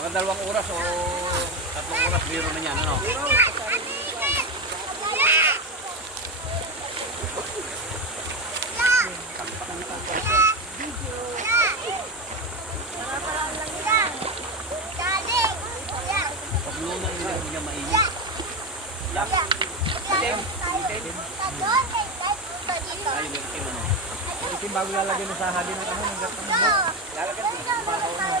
Mga 2 oras o 3 oras biro na yan, ano? Paglunan nila, hindi niya mainit. Ayun, itim ano. Itim bago lalagyan mo sa hali ng ano, ng gatang mo. Lalagyan din. Bahaw na.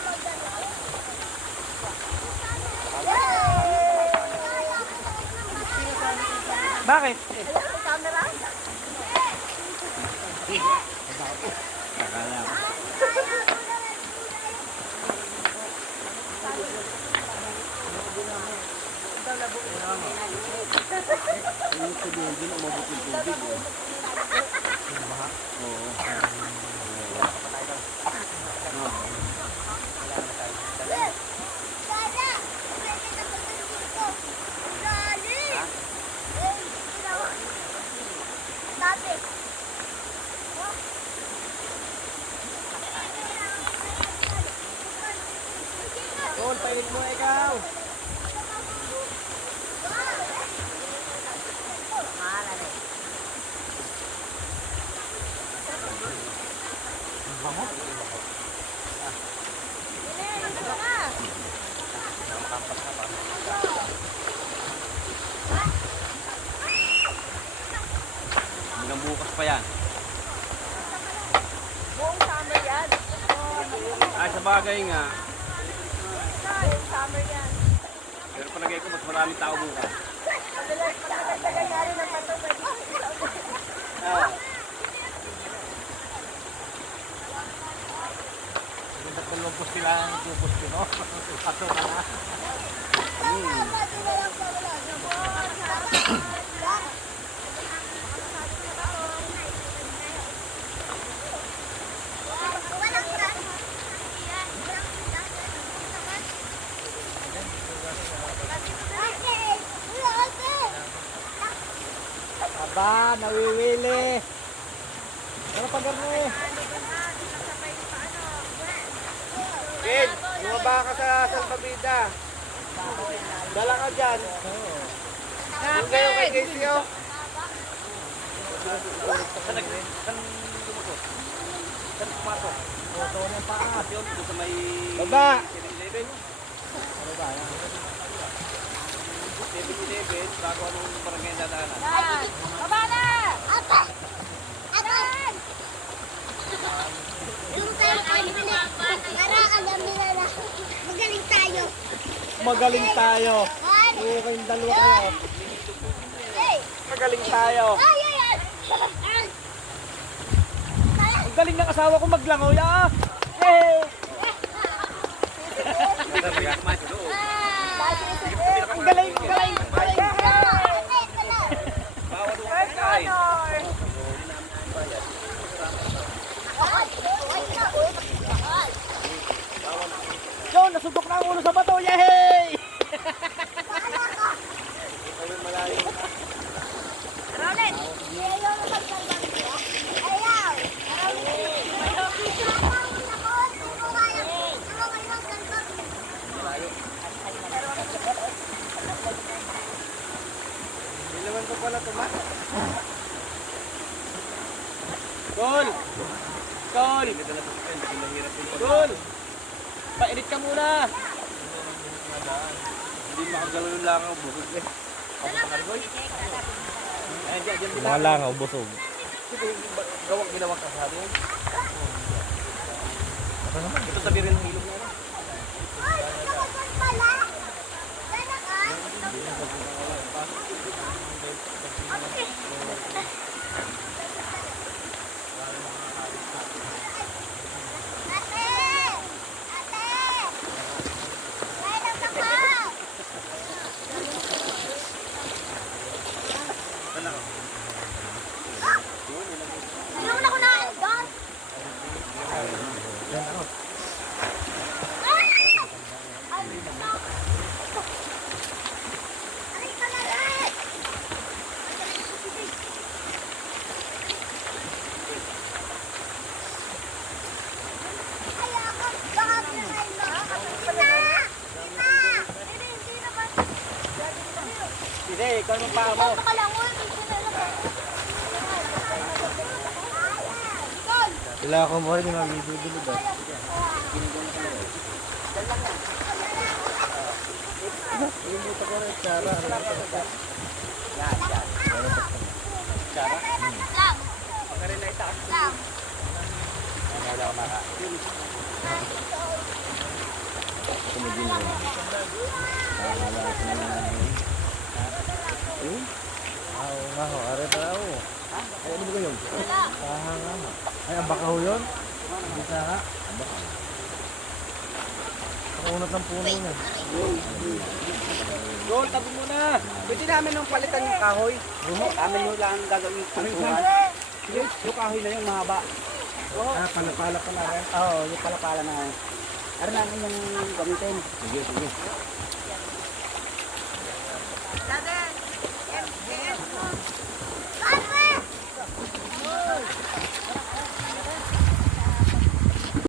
Bakit? Akala ko. Yung sabihin din, umabot yung tubig. Oo. Tol, painit mo ikaw. Hanggang bukas pa yan. Buong summer yan. Ay, sa bagay nga. Buong summer yan. Pero palagay ko, mas maraming tao bukas. Madalas magkakatagal nga rin ang patubad. Ganda ko lupos sila ang tupos ko, no? Pato ka na. Aba, nawiwili. Ano pa gano'n eh? Kid, bumaba ka sa salpabida. Dala ka dyan. Yung kayo kay Casey, oh. Saan lumusot? Saan pumasok? Oto ng paa. Yun, doon sa may... Baba! 7-Eleven. Ano ba yan? 7-Eleven, bago anong barangay dadaanan. Baba na! Doon tayo pabili. Para alam nila na magaling tayo. Magaling tayo. Ay! Oo, kayong dalawa kayo. Hey! Magaling tayo. Ay! Ay! Ay! Ang galing ng asawa ko maglangoy, ah. Hey! Kumain sa loob. Ang galing, ang galing. Bawal mo pagkain. Yun, nasubok na ang ulo sa bato. Yay! Rolet! Ayaw na magkaganda. Ayaw! Ilawan ko pala ito, ma. Tol! Tol! Tol! Painit ka muna! Hindi makagalaw yung langaw, bukod eh. Ayan, dyan din Wala nga, busog. Ginawa ka sa atin. Ito sa biril ng ilog na ano. Ay! Nakasal pala! Sana ka? Ate! Ate! Kaya lang ka pa! Ano na ko na? Doon? ikaw yung paa mo. Ito ka lang, uy. Sila ako mo rin, mamidudulog ba? Ibuta ko rin, Chara. Chara? Lang. Pagkarin na itaas. Lang. Wala ko maka. Tumagin rin. Wala ko na. Oo nga ho, are pa ako. Ay, ano ba yun? Kaha nga ho. Ay, ang baka ho yun? Hindi ka. Ang baka. Pakunat ng puno niya. Doon, tabi mo na. Pwede namin nung palitan yung kahoy. Amin mo lang gagawin yung tubuhan. Sige, yung kahoy na yung mahaba. Palapala pala rin. Oo, yung palapala na. Ano namin yung gamitin? Sige, sige. Dati,